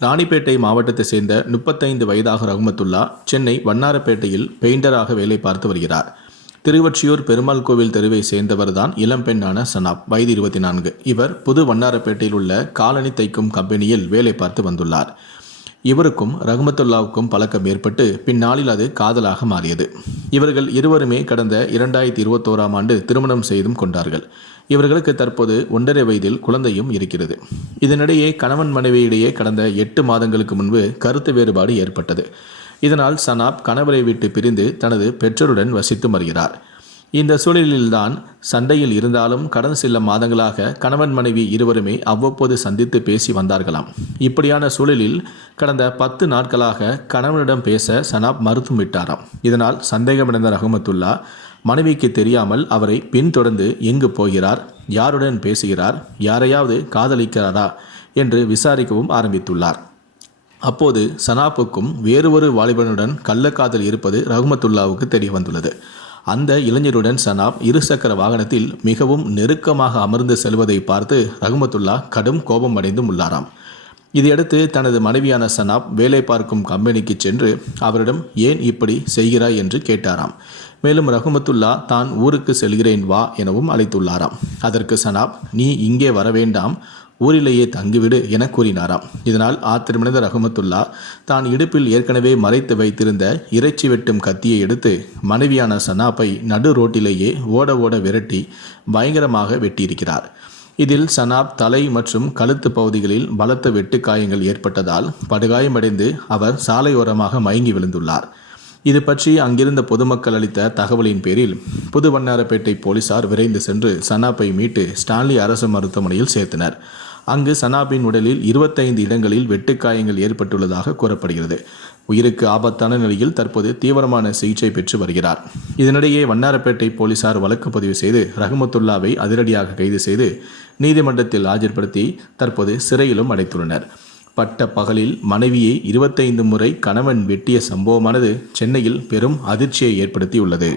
ராணிப்பேட்டை மாவட்டத்தை சேர்ந்த முப்பத்தைந்து வயதாக ரஹ்மத்துல்லா சென்னை வண்ணாரப்பேட்டையில் பெயிண்டராக வேலை பார்த்து வருகிறார். திருவொற்றியூர் பெருமாள் கோவில் தெருவை சேர்ந்தவர்தான் இளம்பெண்ணான சனாப் வயது இருபத்தி நான்கு. இவர் புது வண்ணாரப்பேட்டையில் உள்ள காலனி தைக்கும் கம்பெனியில் வேலை பார்த்து வந்துள்ளார். இவருக்கும் ரஹ்மத்துல்லாவுக்கும் பழக்கம் ஏற்பட்டு பின்னாளில் அது காதலாக மாறியது. இவர்கள் இருவருமே கடந்த இரண்டாயிரத்தி இருபத்தோராம் ஆண்டு திருமணம் செய்தும் கொண்டார்கள். இவர்களுக்கு தற்போது ஒன்றரை வயதில் குழந்தையும் இருக்கிறது. இதனிடையே கணவன் மனைவியிடையே கடந்த எட்டு மாதங்களுக்கு முன்பு கருத்து வேறுபாடு ஏற்பட்டது. இதனால் சனாப் கணவரை விட்டு பிரிந்து தனது பெற்றோருடன் வசித்து வருகிறார். இந்த சூழலில்தான் சண்டையில் இருந்தாலும் கடந்த சில மாதங்களாக கணவன் மனைவி இருவருமே அவ்வப்போது சந்தித்து பேசி வந்தார்களாம். இப்படியான சூழலில் கடந்த பத்து நாட்களாக கணவனிடம் பேச சனாப் மறுத்தும் விட்டாராம். இதனால் சந்தேகமடைந்த ரஹமத்துல்லா மனைவிக்கு தெரியாமல் அவரை பின்தொடர்ந்து எங்கு போகிறார் யாருடன் பேசுகிறார் யாரையாவது காதலிக்கிறாரா என்று விசாரிக்கவும் ஆரம்பித்துள்ளார். அப்போது சனாப்புக்கும் வேறு ஒரு வாலிபனுடன் கள்ளக்காதல் இருப்பது ரஹ்மத்துல்லாவுக்கு தெரிய வந்துள்ளது அந்த இளைஞருடன் சனாப் இருசக்கர வாகனத்தில் மிகவும் நெருக்கமாக அமர்ந்து செல்வதை பார்த்து ரகுமத்துல்லா கடும் கோபம் அடைந்தும் உள்ளாராம். இதையடுத்து தனது மனைவியான சனாப் வேலை பார்க்கும் கம்பெனிக்கு சென்று அவரிடம் ஏன் இப்படி செய்கிறாய்? என்று கேட்டாராம். மேலும் ரஹமத்துல்லா தான் ஊருக்கு செல்கிறேன் வா எனவும் அழைத்துள்ளாராம். அதற்கு சனாப் நீ இங்கே வர வேண்டாம். ஊரிலேயே தங்கிவிடு என கூறினாராம். இதனால் ஆத்திரமடைந்த ரஹமத்துல்லா தான் இடுப்பில் ஏற்கனவே மறைத்து வைத்திருந்த இறைச்சி வெட்டும் கத்தியை எடுத்து மனைவியான சனாப்பை நடு ரோட்டிலேயே ஓட ஓட விரட்டி பயங்கரமாக வெட்டியிருக்கிறார். இதில் சனாப் தலை மற்றும் கழுத்து பகுதிகளில் பலத்த வெட்டுக்காயங்கள் ஏற்பட்டதால் படுகாயமடைந்து அவர் சாலையோரமாக மயங்கி விழுந்துள்ளார். இது பற்றி அங்கிருந்த பொதுமக்கள் அளித்த தகவலின் பேரில் புது வண்ணாரப்பேட்டை போலீசார் விரைந்து சென்று சனாப்பை மீட்டு ஸ்டான்லி அரசு மருத்துவமனையில் சேர்த்தனர். அங்கு சனாபின் உடலில் இருபத்தைந்து இடங்களில் வெட்டுக்காயங்கள் ஏற்பட்டுள்ளதாக கூறப்படுகிறது. உயிருக்கு ஆபத்தான நிலையில் தற்போது தீவிரமான சிகிச்சை பெற்று வருகிறார். இதனிடையே வண்ணாரப்பேட்டை போலீசார் வழக்கு பதிவு செய்து ரஹமத்துல்லாவை அதிரடியாக கைது செய்து நீதிமன்றத்தில் ஆஜர்படுத்தி தற்போது சிறையிலும் அடைத்துள்ளனர். பட்ட பகலில் மனைவியை இருபத்தைந்து முறை கணவன் வெட்டிய சம்பவமானது சென்னையில் பெரும் அதிர்ச்சியை ஏற்படுத்தியுள்ளது.